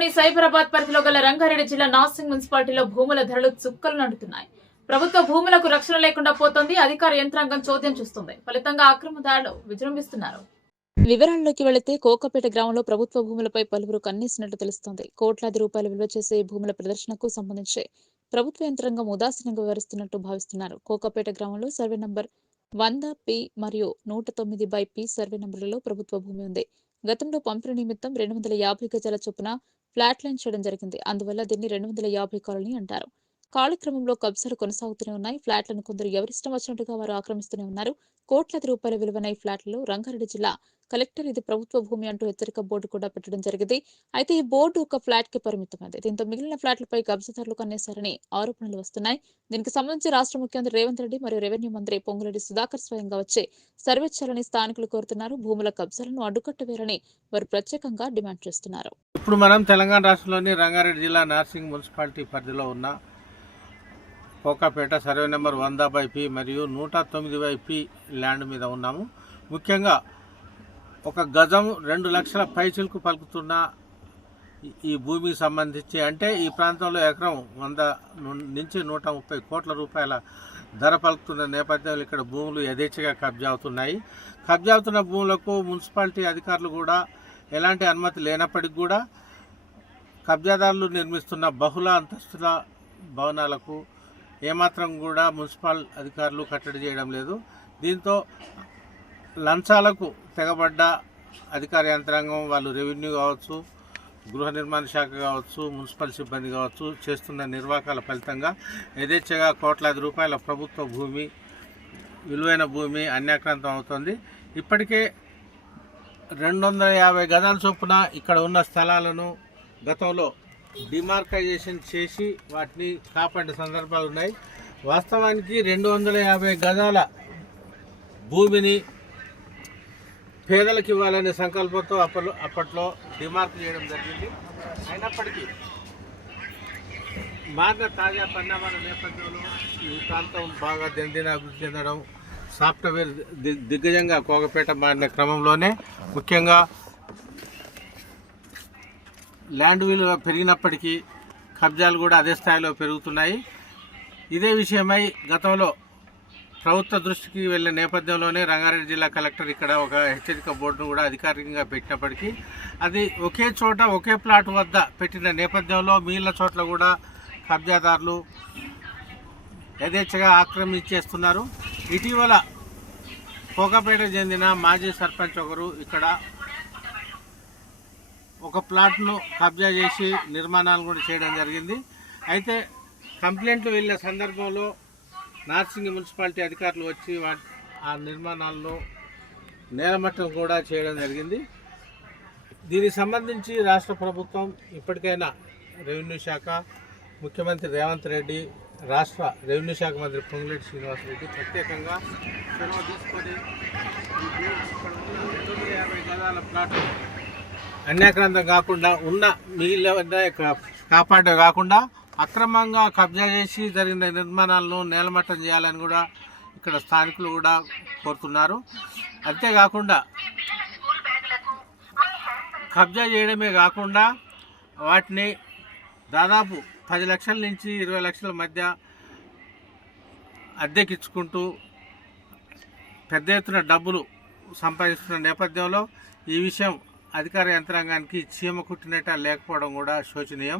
తెలంగాణలోని సైబరాబాద్ పరిధిలో గల రంగారెడ్డి జిల్లా నార్సింగ్ మున్సిపాలిటీలో భూముల ధరలు చుక్కలు నడుతున్నాయి. ప్రభుత్వ భూములకు రక్షణ లేకుండా పోతోంది. అధికార యంత్రాంగం చోద్యం చూస్తుంది. ఫలితంగా అక్రమదారులు విజృంభిస్తున్నారు. వివరాల్లోకి వెళితే కోకపేట గ్రామంలో ప్రభుత్వ భూములపై పలువురు కన్నేసినట్టు తెలుస్తోంది. కోట్లాది రూపాయలు విలువ చేసే ఈ భూముల ప్రదర్శనకు సంబంధించి ప్రభుత్వ యంత్రాంగం ఉదాసీనంగా వ్యవహరిస్తున్నట్టు భావిస్తున్నారు. కోకపేట గ్రామంలో సర్వే నంబర్ 100P మరియు 109/P సర్వే నంబర్లలో ప్రభుత్వ భూమి ఉంది. గతంలో పంపిణీ నిమిత్తం 250 గజాల చొప్పున ఫ్లాట్ లైన్ చేయడం జరిగింది. అందువల్ల దీన్ని 250 కాలనీ అంటారు. కాలక్రమంలో కబ్జాలు కొనసాగుతూనే ఉన్నాయి. ఫ్లాట్లను కొందరు ఎవరిష్టం వచ్చినట్టుగా వారు ఆక్రమిస్తూనే ఉన్నారు. కోట్లాది రూపాయల విలువైన ఈ ఫ్లాట్లలో రంగారెడ్డి జిల్లా కలెక్టర్ ఇది ప్రభుత్వ భూమి అంటూ హెచ్చరిక బోర్డు కూడా పెట్టడం జరిగింది. అయితే ఈ బోర్డు ఒక ఫ్లాట్ కి పరిమితమైంది. దీంతో మిగిలిన ఫ్లాట్లపై కబ్జాదారులు కన్నేశారని ఆరోపణలు వస్తున్నాయి. దీనికి సంబంధించి రాష్ట్ర ముఖ్యమంత్రి రేవంత్ రెడ్డి మరియు రెవెన్యూ మంత్రి పొంగులేటి సుధాకర్ స్వయంగా వచ్చి సర్వే చేయాలని స్థానికులు కోరుతున్నారు. భూముల కబ్జాలను అడ్డుకట్టవేయాలని వారు ప్రత్యేకంగా డిమాండ్ చేస్తున్నారు. ఇప్పుడు మనం తెలంగాణ రాష్ట్రంలోని రంగారెడ్డి జిల్లా నార్సింగ్ మున్సిపాలిటీ పరిధిలో ఉన్న కోకాపేట సర్వే నెంబర్ 100/P మరియు 109/P ల్యాండ్ మీద ఉన్నాము. ముఖ్యంగా ఒక గజం 2 లక్షల పైచిలకు పలుకుతున్న ఈ భూమికి సంబంధించి అంటే ఈ ప్రాంతంలో ఎకరం 100 నుంచి 130 కోట్ల రూపాయల ధర పలుకుతున్న నేపథ్యంలో ఇక్కడ భూములు యథేచ్ఛగా కబ్జా అవుతున్నాయి. కబ్జా అవుతున్న భూములకు మున్సిపాలిటీ అధికారులు కూడా ఎలాంటి అనుమతి లేనప్పటికీ కూడా కబ్జాదారులు నిర్మిస్తున్న బహుళ అంతస్తుల భవనాలకు ఏమాత్రం కూడా మున్సిపల్ అధికారులు కట్టడి చేయడం లేదు. దీంతో లంచాలకు తెగబడ్డ అధికార యంత్రాంగం వాళ్ళు రెవెన్యూ కావచ్చు, గృహ నిర్మాణ శాఖ కావచ్చు, మున్సిపల్ సిబ్బంది కావచ్చు చేస్తున్న నిర్వాకాల ఫలితంగా యథేచ్ఛగా కోట్లాది రూపాయల ప్రభుత్వ భూమి, విలువైన భూమి అన్యాక్రాంతం అవుతుంది. ఇప్పటికే 250 గజాల చొప్పున ఇక్కడ ఉన్న స్థలాలను గతంలో డిమార్కైజేషన్ చేసి వాటిని కాపాడిన సందర్భాలు ఉన్నాయి. వాస్తవానికి 250 గజాల భూమిని పేదలకు ఇవ్వాలనే సంకల్పంతో అప్పట్లో డిమార్క్ చేయడం జరిగింది. అయినప్పటికీ మారిన తాజా పరిణామాల నేపథ్యంలో ఈ ప్రాంతం బాగా అభివృద్ధి చెందడం, సాఫ్ట్వేర్ దిగ్గజంగా కోకపేట మారిన క్రమంలోనే ముఖ్యంగా ల్యాండ్ విలువ పెరిగినప్పటికీ కబ్జాలు కూడా అదే స్థాయిలో పెరుగుతున్నాయి. ఇదే విషయమై గతంలో ప్రభుత్వ దృష్టికి వెళ్ళిన నేపథ్యంలోనే రంగారెడ్డి జిల్లా కలెక్టర్ ఇక్కడ ఒక హెచ్చరిక బోర్డును కూడా అధికారికంగా పెట్టినప్పటికీ అది ఒకే చోట ఒకే ప్లాట్ వద్ద పెట్టిన నేపథ్యంలో మిగిలిన చోట్ల కూడా కబ్జాదారులు యథేచ్ఛగా ఆక్రమించేస్తున్నారు. ఇటీవల కోకపేటకు చెందిన మాజీ సర్పంచ్ ఒకరు ఇక్కడ ఒక ప్లాట్ను కబ్జా చేసి నిర్మాణాలు కూడా చేయడం జరిగింది. అయితే కంప్లైంట్లు వెళ్ళిన సందర్భంలో నార్సింగ్ మున్సిపాలిటీ అధికారులు వచ్చి ఆ నిర్మాణాలను నేలమట్టం కూడా చేయడం జరిగింది. దీనికి సంబంధించి రాష్ట్ర ప్రభుత్వం ఇప్పటికైనా రెవెన్యూ శాఖ, ముఖ్యమంత్రి రేవంత్ రెడ్డి, రాష్ట్ర రెవెన్యూ శాఖ మంత్రి పొంగులేటి శ్రీనివాసరెడ్డి ప్రత్యేకంగా చొరవ తీసుకొని 250 గజాల ప్లాట్లు అన్యాక్రాంతం కాకుండా ఉన్న మిగిలిన కాపాడే కాకుండా అక్రమంగా కబ్జా చేసి జరిగిన నిర్మాణాలను నేలమట్టం చేయాలని కూడా ఇక్కడ స్థానికులు కూడా కోరుతున్నారు. అంతేకాకుండా కబ్జా చేయడమే కాకుండా వాటిని దాదాపు 10 లక్షల నుంచి 20 లక్షల మధ్య అద్దెకిచ్చుకుంటూ పెద్ద ఎత్తున డబ్బులు సంపాదిస్తున్న నేపథ్యంలో ఈ విషయం అధికార యంత్రాంగానికి చీమ కుట్టినట్ట లేకపోవడం కూడా శోచనీయం.